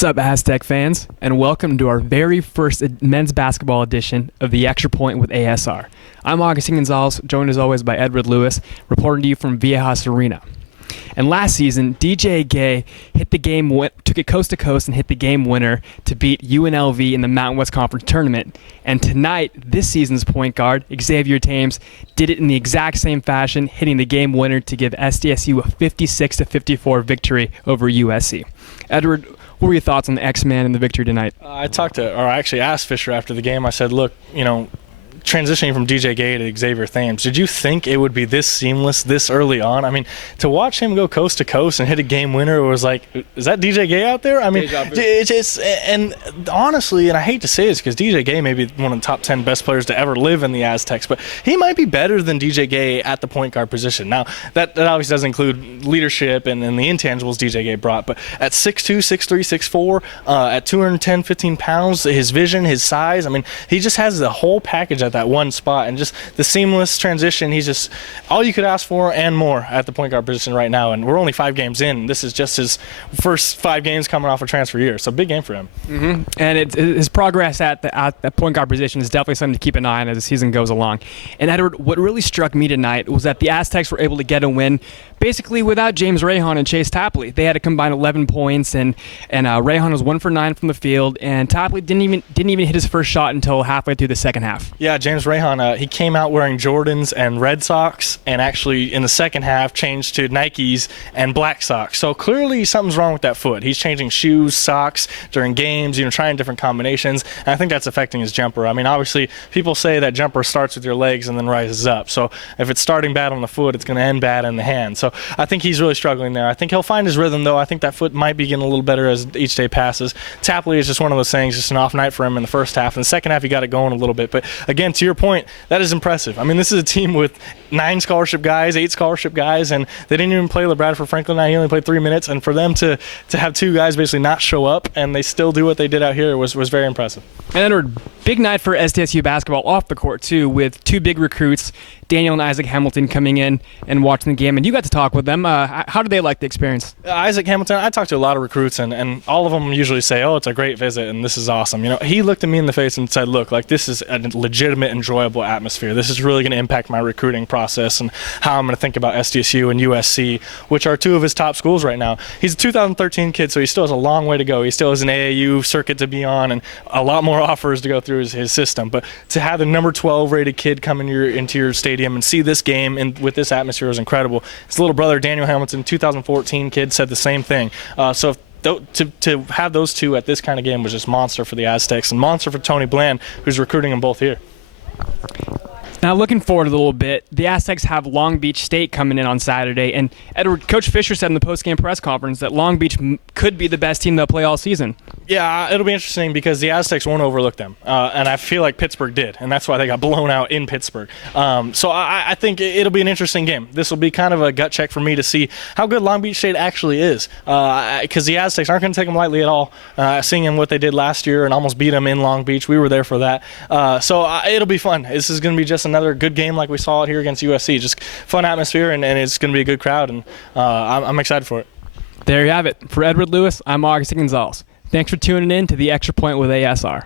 What's up, Aztec fans, and welcome to our very first men's basketball edition of the Extra Point with ASR. I'm Agustin Gonzalez, joined as always by Edward Lewis, reporting to you from Viejas Arena. And last season, DJ Gay took it coast to coast and hit the game winner to beat UNLV in the Mountain West Conference Tournament. And tonight, this season's point guard, Xavier Thames, did it in the exact same fashion, hitting the game winner to give SDSU a 56-54 victory over USC. Edward, what were your thoughts on the X-Man and the victory tonight? I actually asked Fisher after the game. I said, look, transitioning from DJ Gay to Xavier Thames, did you think it would be this seamless this early on? I mean, to watch him go coast to coast and hit a game winner, it was like, is that DJ Gay out there? I mean, it's just, and honestly, and I hate to say this because DJ Gay may be one of the top 10 best players to ever live in the Aztecs, but he might be better than DJ Gay at the point guard position. Now, that obviously doesn't include leadership and the intangibles DJ Gay brought, but at 6'2", 6'3", 6'4", at 210, 15 pounds, his vision, his size, I mean, he just has the whole package at that one spot, and just the seamless transition. He's just all you could ask for and more at the point guard position right now, and we're only 5 games in. This is just his first 5 games coming off a transfer year, so big game for him. Mm-hmm. And his progress at the point guard position is definitely something to keep an eye on as the season goes along. And Edward, what really struck me tonight was that the Aztecs were able to get a win basically without James Rayhan and Chase Tapley. They had a combined 11 points, and Rayhan was 1 for 9 from the field, and Tapley didn't even hit his first shot until halfway through the second half. Yeah, James Rayhan, he came out wearing Jordans and Red Sox, and actually in the second half changed to Nikes and black socks. So clearly something's wrong with that foot. He's changing shoes, socks during games, trying different combinations, and I think that's affecting his jumper. I mean, obviously people say that jumper starts with your legs and then rises up. So if it's starting bad on the foot, it's going to end bad in the hand. So I think he's really struggling there. I think he'll find his rhythm, though. I think that foot might be getting a little better as each day passes. Tapley is just one of those things, just an off night for him in the first half. In the second half, he got it going a little bit. But again, to your point, that is impressive. I mean, this is a team with 9 scholarship guys, 8 scholarship guys, and they didn't even play LeBradford Franklin. He only played 3 minutes, and for them to have 2 guys basically not show up and they still do what they did out here was very impressive. And Edward, big night for SDSU basketball off the court too, with 2 big recruits, Daniel and Isaac Hamilton, coming in and watching the game, and you got to talk with them. How did they like the experience? Isaac Hamilton, I talked to a lot of recruits, and all of them usually say, oh, it's a great visit and this is awesome. He looked at me in the face and said, look, like, this is a legitimate, enjoyable atmosphere. This is really going to impact my recruiting process and how I'm going to think about SDSU and USC, which are 2 of his top schools right now. He's a 2013 kid, so he still has a long way to go. He still has an AAU circuit to be on and a lot more offers to go through his system. But to have the number 12 rated kid come into your stadium and see this game with this atmosphere was incredible. His little brother, Daniel Hamilton, 2014 kid, said the same thing. So to have those 2 at this kind of game was just monster for the Aztecs and monster for Tony Bland, who's recruiting them both here. Now, looking forward a little bit, the Aztecs have Long Beach State coming in on Saturday, and Edward, Coach Fisher said in the post-game press conference that Long Beach could be the best team they'll play all season. Yeah, it'll be interesting because the Aztecs won't overlook them, and I feel like Pittsburgh did, and that's why they got blown out in Pittsburgh. So I think it'll be an interesting game. This will be kind of a gut check for me to see how good Long Beach State actually is, because the Aztecs aren't going to take them lightly at all, seeing what they did last year and almost beat them in Long Beach. We were there for that. So it'll be fun. This is going to be just another good game like we saw it here against USC. Just fun atmosphere, and it's going to be a good crowd, and I'm excited for it. There you have it. For Edward Lewis, I'm Agustin Gonzalez. Thanks for tuning in to the Extra Point with ASR.